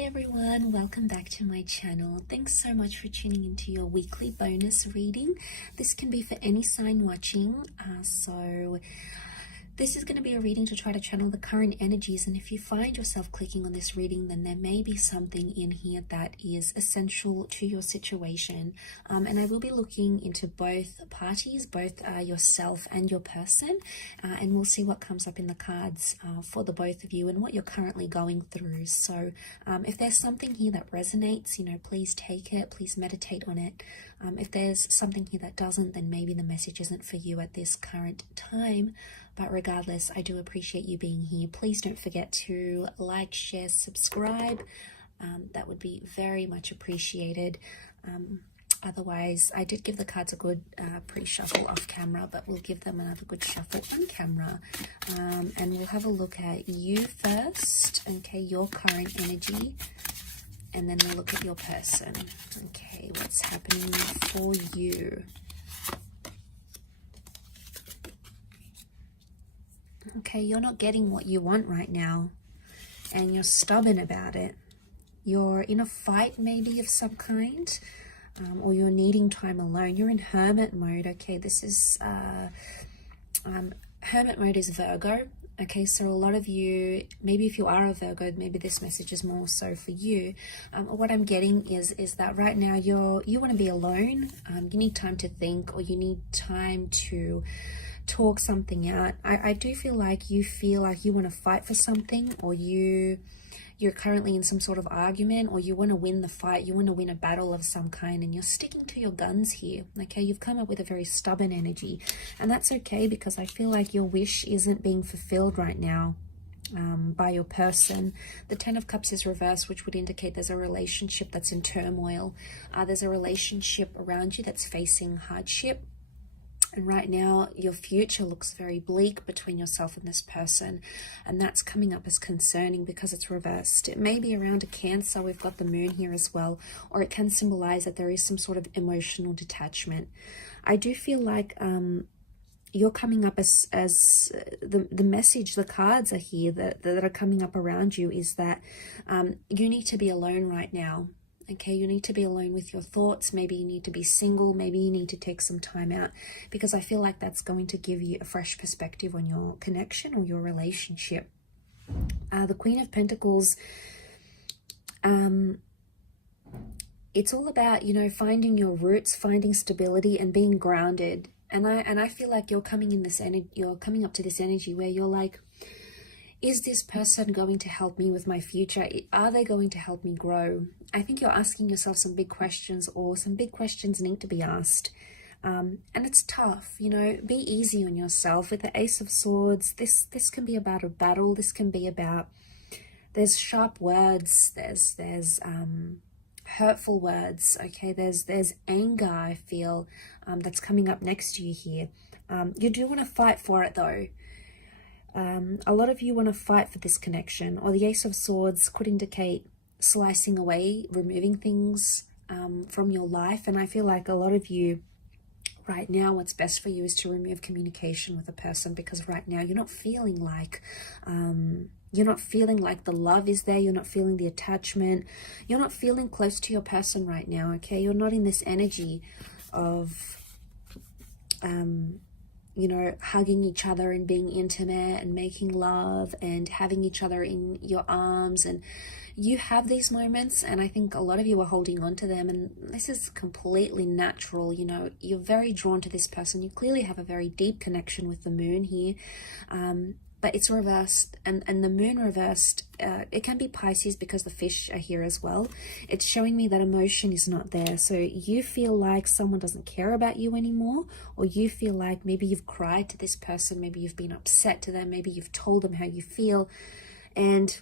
Hi everyone, welcome back to my channel. Thanks so much for tuning into your weekly bonus reading. This can be for any sign watching, so this is going to be a reading to try to channel the current energies, and if you find yourself clicking on this reading, then there may be something in here that is essential to your situation. And I will be looking into both parties, both yourself and your person, and we'll see what comes up in the cards for the both of you and what you're currently going through. So if there's something here that resonates, please take it, please meditate on it. If there's something here that doesn't, then maybe the message isn't for you at this current time. But regardless, I do appreciate you being here. Please don't forget to like, share, subscribe. That would be very much appreciated. Otherwise, I did give the cards a good pre-shuffle off camera, but we'll give them another good shuffle on camera. And we'll have a look at you first, okay, your current energy. And then we'll look at your person. Okay, what's happening for you? Okay, you're not getting what you want right now, and you're stubborn about it. You're in a fight maybe of some kind, or you're needing time alone. You're in hermit mode. Okay, this is hermit mode is Virgo. Okay, so a lot of you, maybe if you are a Virgo, maybe this message is more so for you. What I'm getting is that right now you want to be alone. You need time to think, or you need time to talk something out. I do feel like you want to fight for something, or you're currently in some sort of argument, or you want to win the fight, you want to win a battle of some kind, and you're sticking to your guns here. Okay, you've come up with a very stubborn energy, and that's okay, because I feel like your wish isn't being fulfilled right now by your person. The Ten of Cups is reversed, which would indicate there's a relationship that's in turmoil. There's a relationship around you that's facing hardship. And right now, your future looks very bleak between yourself and this person. And that's coming up as concerning because it's reversed. It may be around a Cancer. We've got the moon here as well. Or it can symbolize that there is some sort of emotional detachment. I do feel like you're coming up as the message, the cards are here that are coming up around you is that you need to be alone right now. Okay, you need to be alone with your thoughts. Maybe you need to be single. Maybe you need to take some time out, because I feel like that's going to give you a fresh perspective on your connection or your relationship. The Queen of Pentacles, it's all about, finding your roots, finding stability and being grounded. And I feel like you're coming up to this energy where you're like, is this person going to help me with my future? Are they going to help me grow? I think you're asking yourself some big questions, or some big questions need to be asked. And it's tough, be easy on yourself. With the Ace of Swords, this can be about a battle. This can be about, there's sharp words, there's hurtful words, okay? There's anger, I feel, that's coming up next to you here. You do want to fight for it though. A lot of you want to fight for this connection, or the Ace of Swords could indicate slicing away, removing things from your life. And I feel like a lot of you right now, what's best for you is to remove communication with a person, because right now you're not feeling like the love is there. You're not feeling the attachment. You're not feeling close to your person right now. Okay, you're not in this energy of hugging each other and being intimate and making love and having each other in your arms. And you have these moments, and I think a lot of you are holding on to them, and this is completely natural. You're very drawn to this person. You clearly have a very deep connection with the moon here, but it's reversed, and the moon reversed, it can be Pisces because the fish are here as well. It's showing me that emotion is not there. So you feel like someone doesn't care about you anymore, or you feel like maybe you've cried to this person, maybe you've been upset to them, maybe you've told them how you feel, and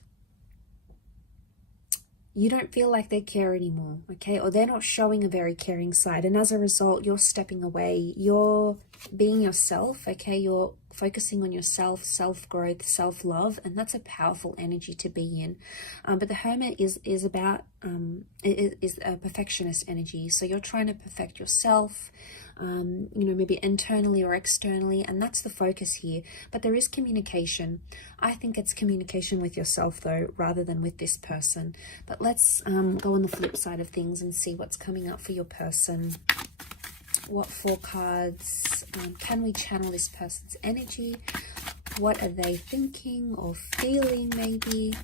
you don't feel like they care anymore, okay? Or they're not showing a very caring side, and as a result, you're stepping away. You're being yourself, okay? You're focusing on yourself, self-growth, self-love, and that's a powerful energy to be in. But the Hermit is about it is a perfectionist energy. So you're trying to perfect yourself, you know, maybe internally or externally, and that's the focus here. But there is communication. I think it's communication with yourself though, rather than with this person. But let's go on the flip side of things and see what's coming up for your person. What 4 cards can we channel this person's energy? What are they thinking or feeling maybe?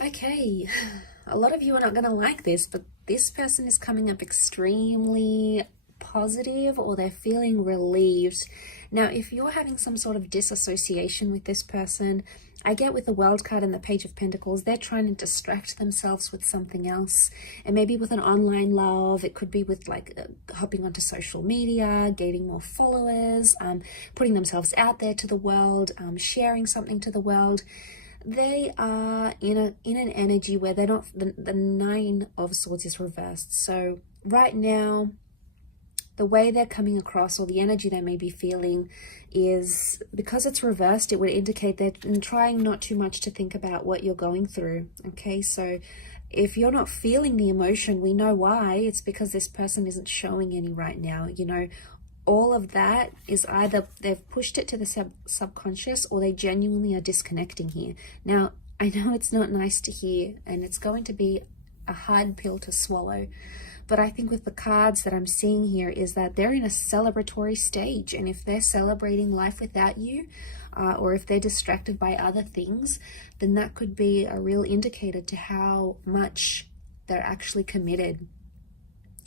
Okay, a lot of you are not going to like this, but this person is coming up extremely positive, or they're feeling relieved. Now, if you're having some sort of disassociation with this person, I get with the World card and the Page of Pentacles, they're trying to distract themselves with something else. And maybe with an online love, it could be with like hopping onto social media, gaining more followers, putting themselves out there to the world, sharing something to the world. They are in an energy where they're not, the 9 of Swords is reversed. So right now, the way they're coming across, or the energy they may be feeling, is because it's reversed, it would indicate they're trying not too much to think about what you're going through. Okay, so if you're not feeling the emotion, we know why. It's because this person isn't showing any right now. You know, all of that is either they've pushed it to the subconscious, or they genuinely are disconnecting here. Now, I know it's not nice to hear, and it's going to be a hard pill to swallow. But I think with the cards that I'm seeing here is that they're in a celebratory stage. And if they're celebrating life without you, or if they're distracted by other things, then that could be a real indicator to how much they're actually committed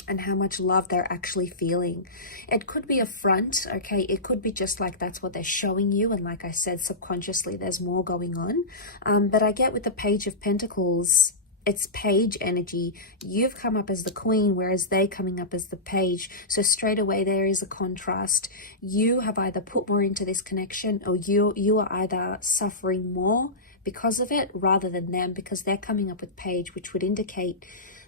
and how much love they're actually feeling. It could be a front, okay? It could be just like that's what they're showing you. And like I said, subconsciously, there's more going on. But I get with the Page of Pentacles, it's page energy. You've come up as the queen, whereas they coming up as the page. So straight away there is a contrast. You have either put more into this connection, or you are either suffering more because of it rather than them, because they're coming up with page, which would indicate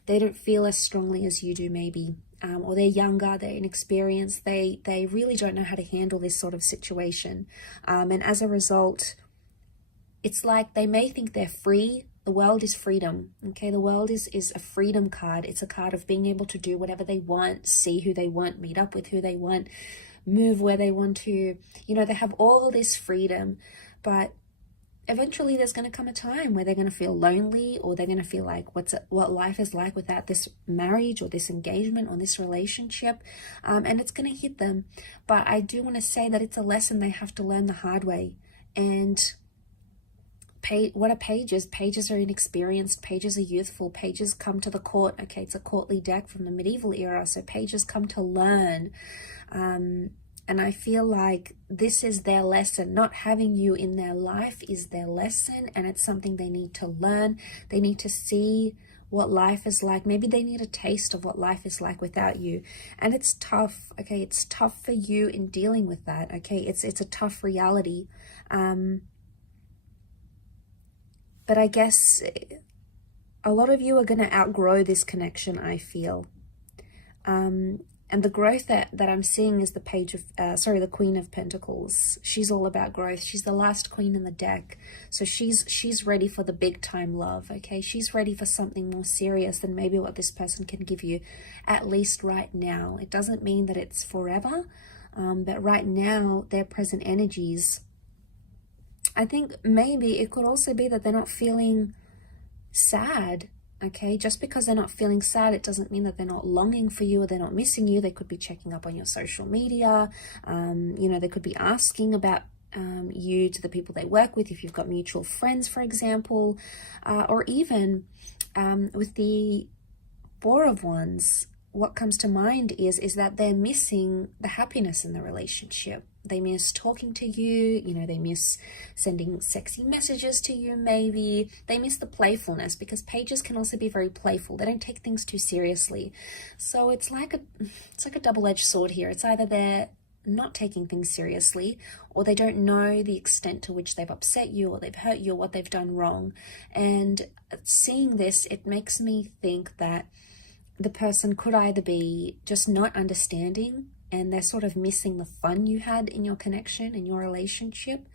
they don't feel as strongly as you do maybe, or they're younger, they're inexperienced, they really don't know how to handle this sort of situation. And as a result, it's like they may think they're free. The world is freedom, okay? The world is a freedom card. It's a card of being able to do whatever they want, see who they want, meet up with who they want, move where they want to. You know, they have all this freedom, but eventually there's going to come a time where they're going to feel lonely, or they're going to feel like what life is like without this marriage or this engagement or this relationship, and it's going to hit them. But I do want to say that it's a lesson they have to learn the hard way. And what are pages? Pages are inexperienced. Pages are youthful. Pages come to the court. Okay, it's a courtly deck from the medieval era. So pages come to learn. And I feel like this is their lesson. Not having you in their life is their lesson. And it's something they need to learn. They need to see what life is like. Maybe they need a taste of what life is like without you. And it's tough. Okay, it's tough for you in dealing with that. Okay, it's a tough reality. But I guess a lot of you are going to outgrow this connection, I feel. And the growth that I'm seeing is the the Queen of Pentacles. She's all about growth. She's the last queen in the deck. So she's ready for the big time love, okay? She's ready for something more serious than maybe what this person can give you, at least right now. It doesn't mean that it's forever, but right now, their present energies, I think maybe it could also be that they're not feeling sad, okay? Just because they're not feeling sad, it doesn't mean that they're not longing for you or they're not missing you. They could be checking up on your social media. You know, they could be asking about you to the people they work with, if you've got mutual friends, for example. Or even with the Four of Wands, what comes to mind is that they're missing the happiness in the relationship. They miss talking to you, you know, they miss sending sexy messages to you maybe. They miss the playfulness, because pages can also be very playful. They don't take things too seriously. So it's like a double-edged sword here. It's either not taking things seriously, or they don't know the extent to which they've upset you or they've hurt you or what they've done wrong. And seeing this, it makes me think that the person could either be just not understanding and they're sort of missing the fun you had in your connection, in your relationship.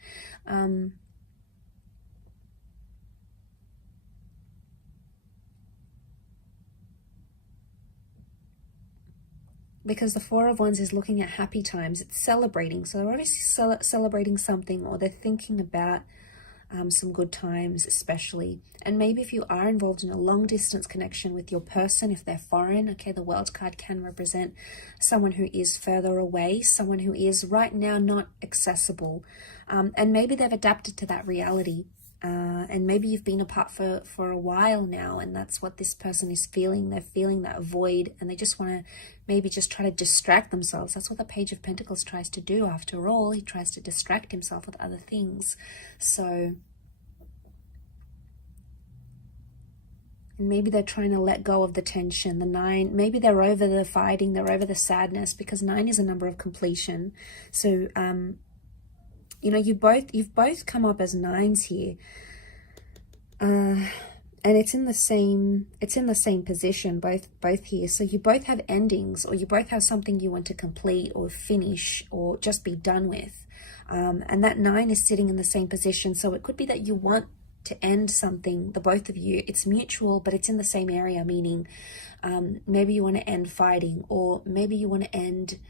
Because the Four of Wands is looking at happy times. It's celebrating. So they're obviously celebrating something, or they're thinking about some good times especially. And maybe if you are involved in a long distance connection with your person, if they're foreign, okay, the World card can represent someone who is further away, someone who is right now not accessible. And maybe they've adapted to that reality. And maybe you've been apart for a while now, and that's what this person is feeling. They're feeling that void, and they just want to maybe just try to distract themselves. That's what the Page of Pentacles tries to do. After all, he tries to distract himself with other things. So maybe they're trying to let go of the tension, the 9. Maybe they're over the fighting, they're over the sadness, because 9 is a number of completion. So you know, you've both come up as 9s here, and it's in the same position, both here. So you both have endings, or you both have something you want to complete or finish or just be done with, and that 9 is sitting in the same position. So it could be that you want to end something, the both of you. It's mutual, but it's in the same area, meaning maybe you want to end fighting, or maybe you want to end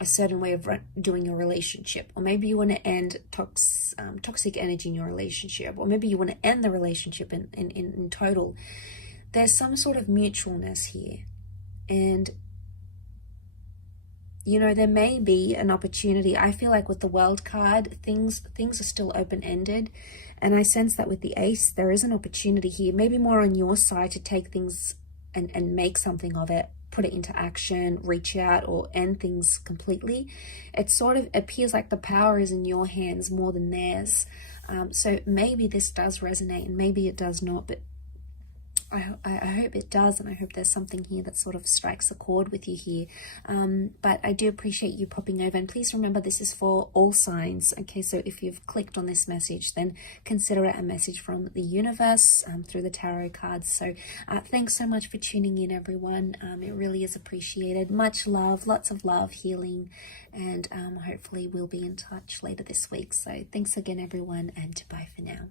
a certain way of doing your relationship, or maybe you want to end toxic energy in your relationship, or maybe you want to end the relationship in total. There's some sort of mutualness here, and you know, there may be an opportunity. I feel like with the World card, things are still open-ended, and I sense that with the Ace there is an opportunity here, maybe more on your side, to take things and make something of it, put it into action, reach out, or end things completely. It sort of appears like the power is in your hands more than theirs. So maybe this does resonate, and maybe it does not, but I hope it does, and I hope there's something here that sort of strikes a chord with you here. But I do appreciate you popping over, and please remember this is for all signs. Okay, so if you've clicked on this message, then consider it a message from the universe through the tarot cards. So thanks so much for tuning in, everyone. It really is appreciated. Much love, lots of love, healing, and hopefully we'll be in touch later this week. So thanks again, everyone, and bye for now.